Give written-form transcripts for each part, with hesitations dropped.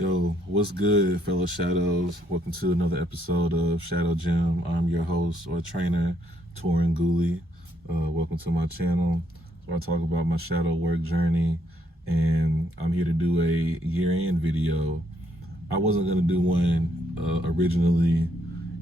Yo, what's good, fellow shadows? Welcome to another episode of Shadow Gym. I'm your host or trainer, Torin Gooley. Welcome to my channel where I talk about my shadow work journey, and I'm here to do a year-end video. I wasn't gonna do one originally.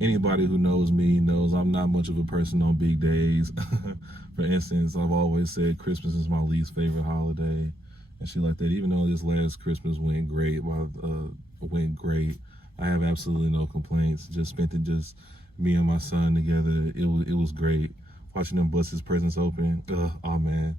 Anybody who knows me knows I'm not much of a person on big days. For instance, I've always said Christmas is my least favorite holiday and shit like that. Even though this last Christmas went great, I have absolutely no complaints. Just spent it just me and my son together. It was great. Watching them bust his presents open. Oh man,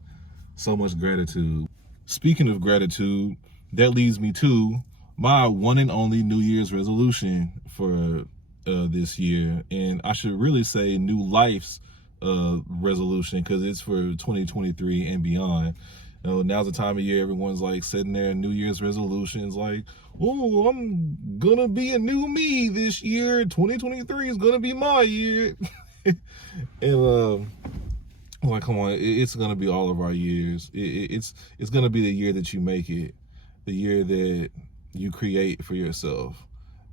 so much gratitude. Speaking of gratitude, that leads me to my one and only New Year's resolution for this year, and I should really say new life's resolution, because it's for 2023 and beyond. You know, now's the time of year everyone's like setting their New Year's resolutions, like, oh, I'm gonna be a new me this year. 2023 is gonna be my year. And like, come on, it's gonna be all of our years. It's gonna be the year that you make it, the year that you create for yourself.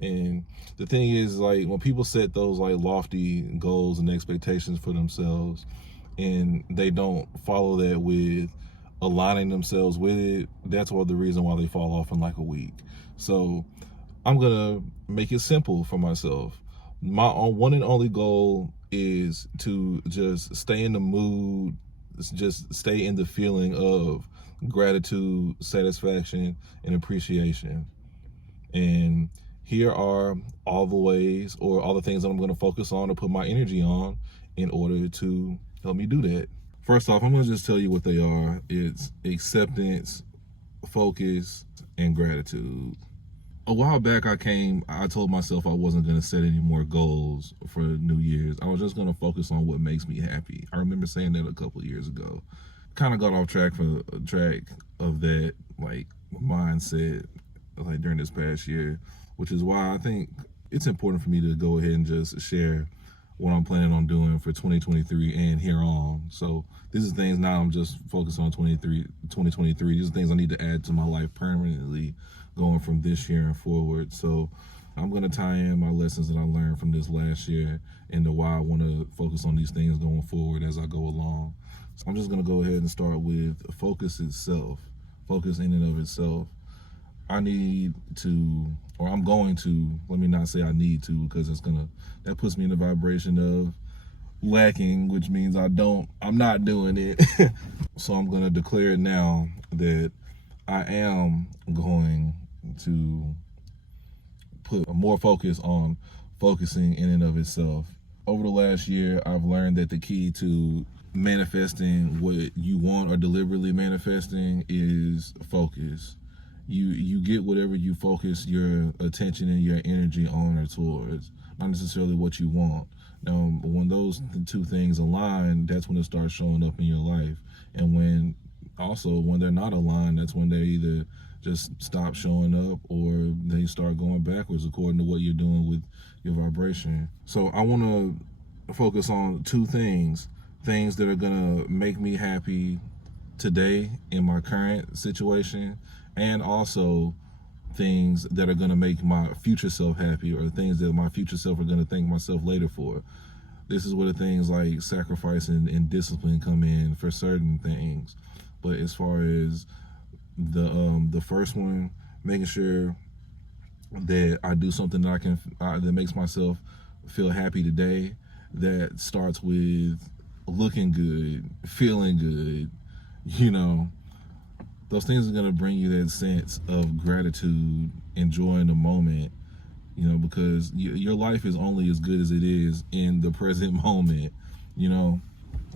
And the thing is, like, when people set those like lofty goals and expectations for themselves, and they don't follow that with aligning themselves with it, that's the reason why they fall off in like a week. So I'm gonna make it simple for myself. My one and only goal is to just stay in the mood, just stay in the feeling of gratitude, satisfaction, and appreciation. And here are all the ways, or all the things that I'm going to focus on or put my energy on in order to help me do that. First off, I'm going to just tell you what they are. It's acceptance, focus, and gratitude. A while back, I told myself I wasn't going to set any more goals for New Year's. I was just going to focus on what makes me happy. I remember saying that a couple of years ago. Kind of got off track of that, like, mindset, like, during this past year, which is why I think it's important for me to go ahead and just share what I'm planning on doing for 2023 and here on. So these are things now I'm just focused on 2023. These are things I need to add to my life permanently going from this year and forward. So I'm going to tie in my lessons that I learned from this last year into why I want to focus on these things going forward as I go along. So I'm just going to go ahead and start with focus itself. Focus in and of itself. I'm going to, let me not say I need to, because that puts me in the vibration of lacking, which means I'm not doing it. So I'm going to declare now that I am going to put more focus on focusing in and of itself. Over the last year, I've learned that the key to manifesting what you want, or deliberately manifesting, is focus. You get whatever you focus your attention and your energy on or towards, not necessarily what you want. Now, when those two things align, that's when it starts showing up in your life. And when they're not aligned, that's when they either just stop showing up or they start going backwards according to what you're doing with your vibration. So I want to focus on two things that are going to make me happy today in my current situation, and also things that are going to make my future self happy, or things that my future self are going to thank myself later for. This is where the things like sacrifice and discipline come in for certain things. But as far as the first one, making sure that I do something that that makes myself feel happy today, that starts with looking good, feeling good, those things are going to bring you that sense of gratitude, enjoying the moment, because your life is only as good as it is in the present moment.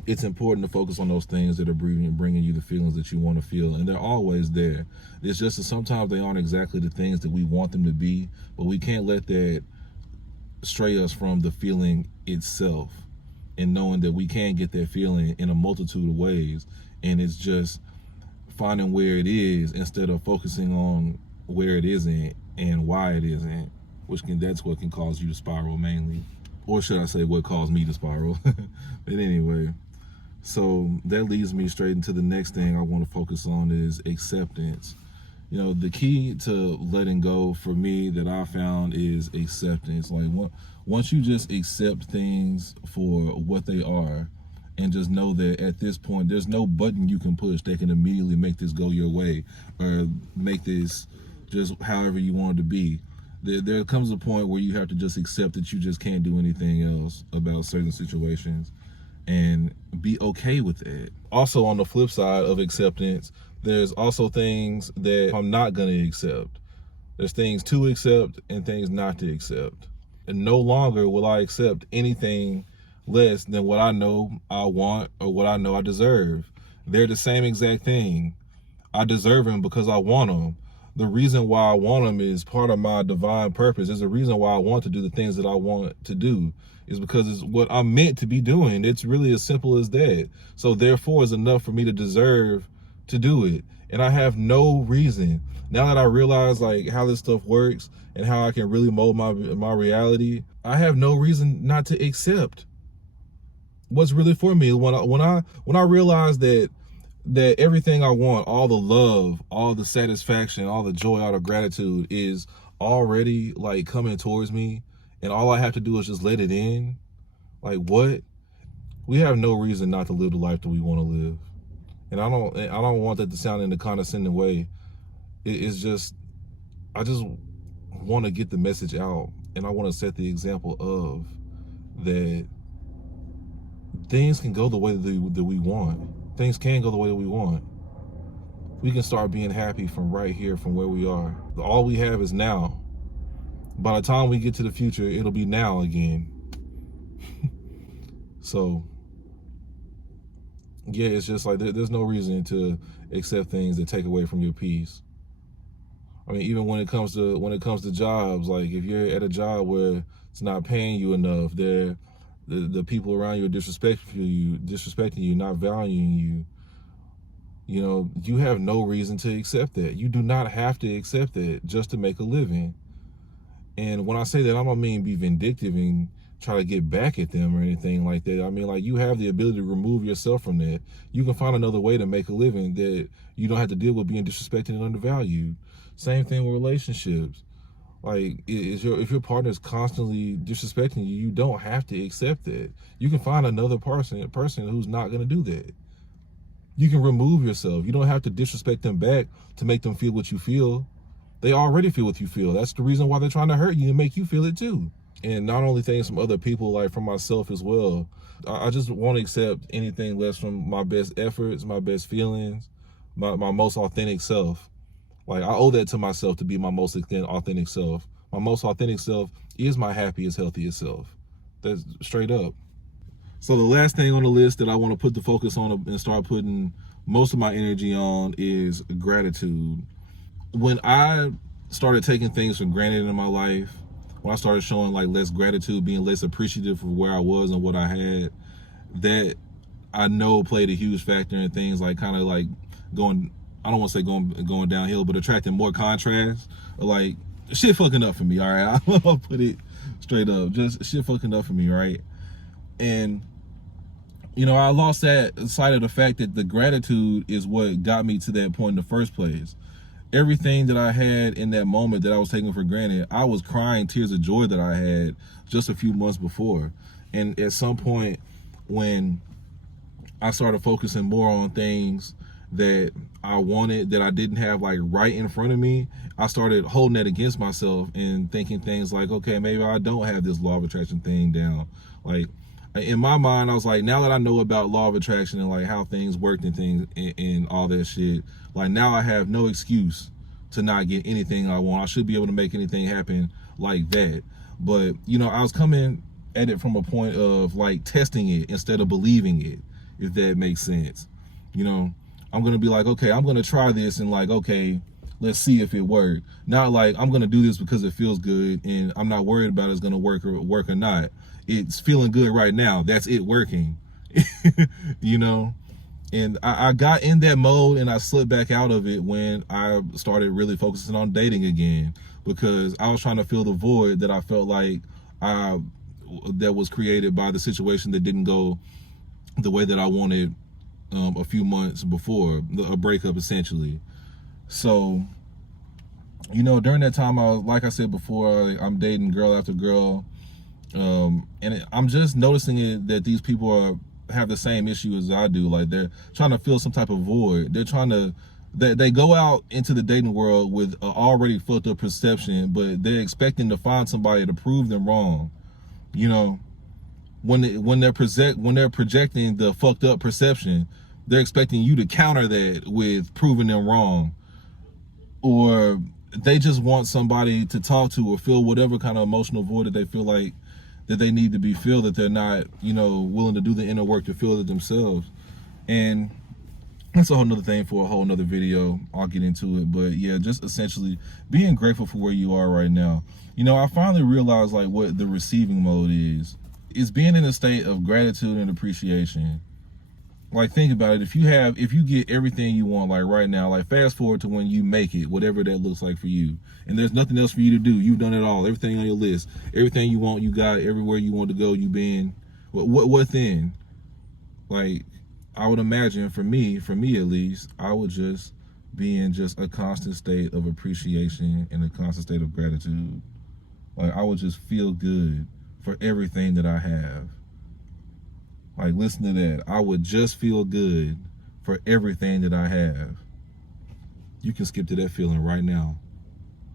It's important to focus on those things that are bringing you the feelings that you want to feel, and they're always there. It's just that sometimes they aren't exactly the things that we want them to be, but we can't let that stray us from the feeling itself, and knowing that we can get that feeling in a multitude of ways, and it's just finding where it is instead of focusing on where it isn't and why it isn't, that's what can cause you to spiral mainly. Or should I say what caused me to spiral. But anyway, so that leads me straight into the next thing I want to focus on, is acceptance. You know, the key to letting go for me that I found is acceptance. Like, once you just accept things for what they are, and just know that at this point there's no button you can push that can immediately make this go your way or make this just however you want it to be. There comes a point where you have to just accept that you just can't do anything else about certain situations and be okay with it. Also, on the flip side of acceptance, there's also things that I'm not going to accept. There's things to accept and things not to accept. And no longer will I accept anything less than what I know I want or what I know I deserve. They're the same exact thing. I deserve them because I want them. The reason why I want them is part of my divine purpose. There's a reason why I want to do the things that I want to do. Is because it's what I'm meant to be doing. It's really as simple as that. So therefore, it's enough for me to deserve to do it. And I have no reason, now that I realize like how this stuff works and how I can really mold my reality, I have no reason not to accept what's really for me. When I realize that everything I want, all the love, all the satisfaction, all the joy, all the gratitude is already like coming towards me, and all I have to do is just let it in. Like, what? We have no reason not to live the life that we want to live. And I don't want that to sound in a condescending way. It's just, I just want to get the message out, and I want to set the example of that things can go the way that we want. Things can go the way that we want. We can start being happy from right here, from where we are. All we have is now. By the time we get to the future, it'll be now again. So, yeah, it's just like there's no reason to accept things that take away from your peace. I mean, even when it comes to jobs, like if you're at a job where it's not paying you enough, the people around you are disrespecting you, not valuing you. You know, you have no reason to accept that. You do not have to accept that just to make a living. And when I say that, I don't mean be vindictive and try to get back at them or anything like that. I mean, like, you have the ability to remove yourself from that. You can find another way to make a living that you don't have to deal with being disrespected and undervalued. Same thing with relationships. Like, if your partner is constantly disrespecting you, you don't have to accept that. You can find another person who's not going to do that. You can remove yourself. You don't have to disrespect them back to make them feel what you feel. They already feel what you feel. That's the reason why they're trying to hurt you and make you feel it too. And not only things from other people, like from myself as well. I just won't accept anything less from my best efforts, my best feelings, my most authentic self. Like, I owe that to myself to be my most authentic self. My most authentic self is my happiest, healthiest self. That's straight up. So the last thing on the list that I want to put the focus on and start putting most of my energy on is gratitude. When I started taking things for granted in my life, when I started showing like less gratitude, being less appreciative of where I was and what I had, that I know played a huge factor in things like kind of like going, I don't want to say going downhill, but attracting more contrast. Like, shit fucking up for me, all right? I'll put it straight up. Just shit fucking up for me, right? And, you know, I lost that sight of the fact that the gratitude is what got me to that point in the first place. Everything that I had in that moment that I was taking for granted, I was crying tears of joy that I had just a few months before. And at some point when I started focusing more on things that I wanted, that I didn't have like right in front of me, I started holding that against myself and thinking things like, okay, maybe I don't have this law of attraction thing down. Like, in my mind, I was like, now that I know about law of attraction and like how things worked and things and all that shit, like now I have no excuse to not get anything I want. I should be able to make anything happen like that. But, you know, I was coming at it from a point of like testing it instead of believing it, if that makes sense. You know, I'm going to be like, okay, I'm going to try this and like, okay, let's see if it worked. Not like I'm going to do this because it feels good and I'm not worried about it's going to work or not. It's feeling good right now. That's it working, you know? And I got in that mode and I slipped back out of it when I started really focusing on dating again, because I was trying to fill the void that I felt like that was created by the situation that didn't go the way that I wanted a few months before, a breakup essentially. So you know, during that time, I was, like I said before, I'm dating girl after girl. I'm just noticing it that these people have the same issue as I do. Like, they're trying to fill some type of void. They're trying to, they go out into the dating world with an already fucked up perception, but they're expecting to find somebody to prove them wrong. You know, when they're projecting the fucked up perception, they're expecting you to counter that with proving them wrong, or they just want somebody to talk to or fill whatever kind of emotional void that they feel like that they need to be filled, that they're not, you know, willing to do the inner work to fill it themselves. And that's a whole nother thing for a whole nother video. I'll get into it. But yeah, just essentially being grateful for where you are right now. You know, I finally realized like what the receiving mode is. It's being in a state of gratitude and appreciation. Like, think about it. If you get everything you want, like right now, like fast forward to when you make it, whatever that looks like for you, and there's nothing else for you to do. You've done it all. Everything on your list, everything you want, you got. Everywhere you want to go, you've been. What then? Like, I would imagine for me at least, I would just be in just a constant state of appreciation and a constant state of gratitude. Like, I would just feel good for everything that I have. Like, listen to that. I would just feel good for everything that I have. You can skip to that feeling right now.